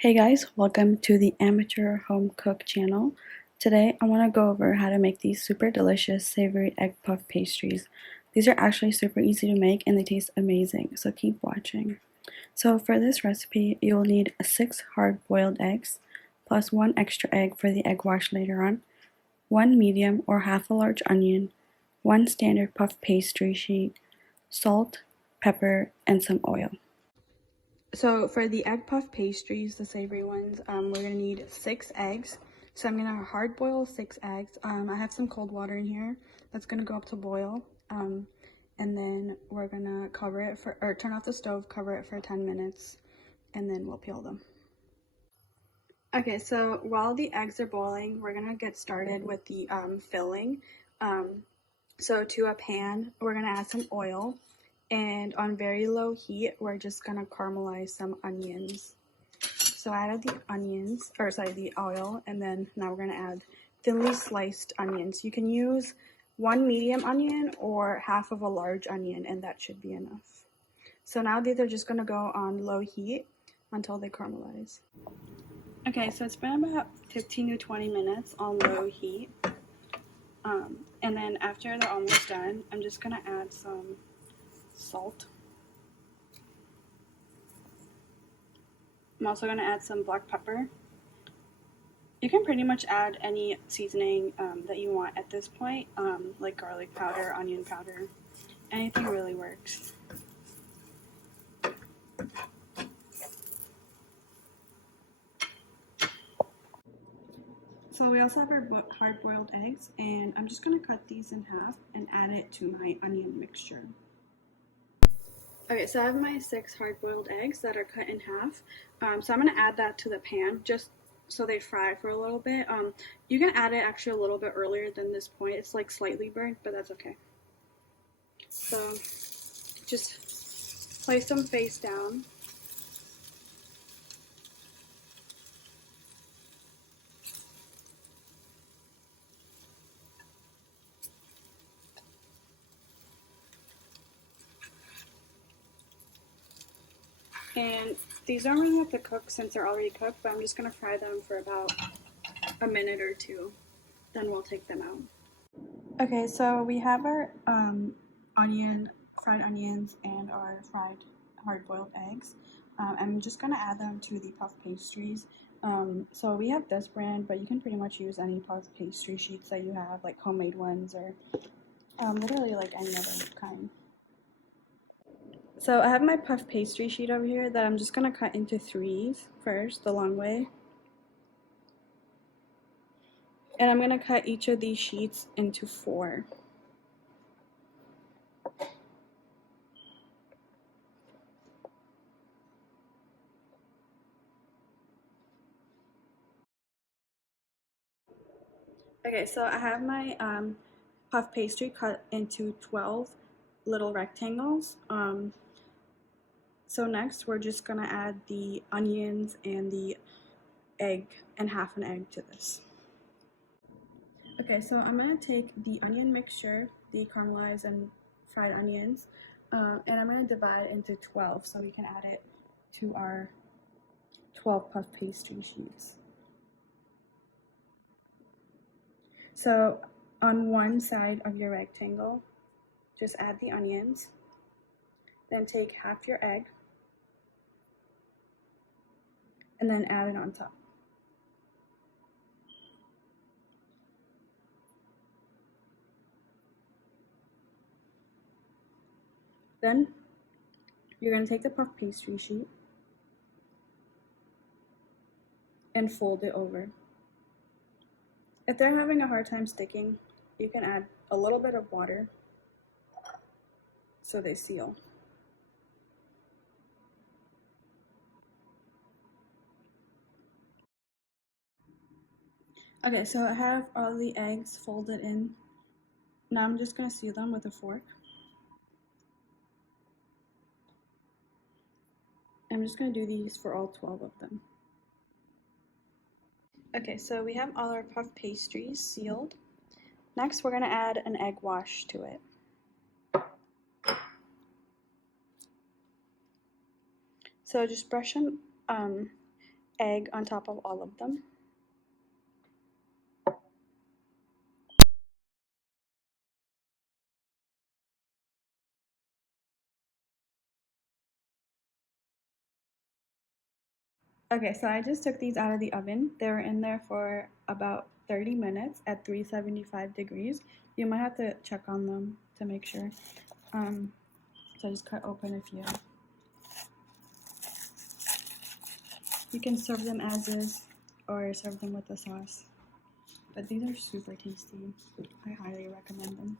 Hey guys, welcome to the Amateur Home Cook channel. Today I want to go over how to make these super delicious savory egg puff pastries. These are actually super easy to make and they taste amazing, so keep watching. So for this recipe, you'll need 6 hard-boiled eggs, plus 1 extra egg for the egg wash later on, 1 medium or half a large onion, 1 standard puff pastry sheet, salt, pepper, and some oil. So for the egg puff pastries, the savory ones, we're gonna need 6 eggs. So I'm gonna hard boil 6 eggs. I have some cold water in here that's gonna go up to boil. And then we're gonna cover it or turn off the stove, cover it for 10 minutes, and then we'll peel them. Okay, so while the eggs are boiling, we're gonna get started with the filling. So to a pan, we're gonna add some oil. And on very low heat, we're just gonna caramelize some onions. So I added the oil, and then now we're gonna add thinly sliced onions. You can use 1 medium onion or half of a large onion, and that should be enough. So now these are just gonna go on low heat until they caramelize. Okay, so it's been about 15 to 20 minutes on low heat. And then after they're almost done, I'm just gonna add some salt. I'm also going to add some black pepper. You can pretty much add any seasoning that you want at this point, like garlic powder, onion powder, anything really works. So we also have our hard-boiled eggs, and I'm just going to cut these in half and add it to my onion mixture. Okay, so I have my 6 hard-boiled eggs that are cut in half. So I'm going to add that to the pan just so they fry for a little bit. You can add it actually a little bit earlier than this point. It's like slightly burnt, but that's okay. So just place them face down. And these don't really have to cook since they're already cooked, but I'm just going to fry them for about a minute or two. Then we'll take them out. Okay, so we have our fried onions and our fried hard-boiled eggs. I'm just going to add them to the puff pastries. So we have this brand, but you can pretty much use any puff pastry sheets that you have, like homemade ones or literally like any other kind. So I have my puff pastry sheet over here that I'm just going to cut into 3s first, the long way. And I'm going to cut each of these sheets into 4. Okay, so I have my puff pastry cut into 12 little rectangles. So next we're just going to add the onions and the egg and half an egg to this. Okay, so I'm going to take the onion mixture, the caramelized and fried onions, and I'm going to divide it into 12 so we can add it to our 12 puff pastry sheets. So on one side of your rectangle, just add the onions, then take half your egg, and then add it on top. Then you're going to take the puff pastry sheet and fold it over. If they're having a hard time sticking, you can add a little bit of water so they seal. Okay, so I have all the eggs folded in. Now I'm just going to seal them with a fork. I'm just going to do these for all 12 of them. Okay, so we have all our puff pastries sealed. Next, we're going to add an egg wash to it. So just brush them egg on top of all of them. Okay, so I just took these out of the oven. They were in there for about 30 minutes at 375 degrees. You might have to check on them to make sure. So I just cut open a few. You can serve them as is or serve them with the sauce. But these are super tasty. I highly recommend them.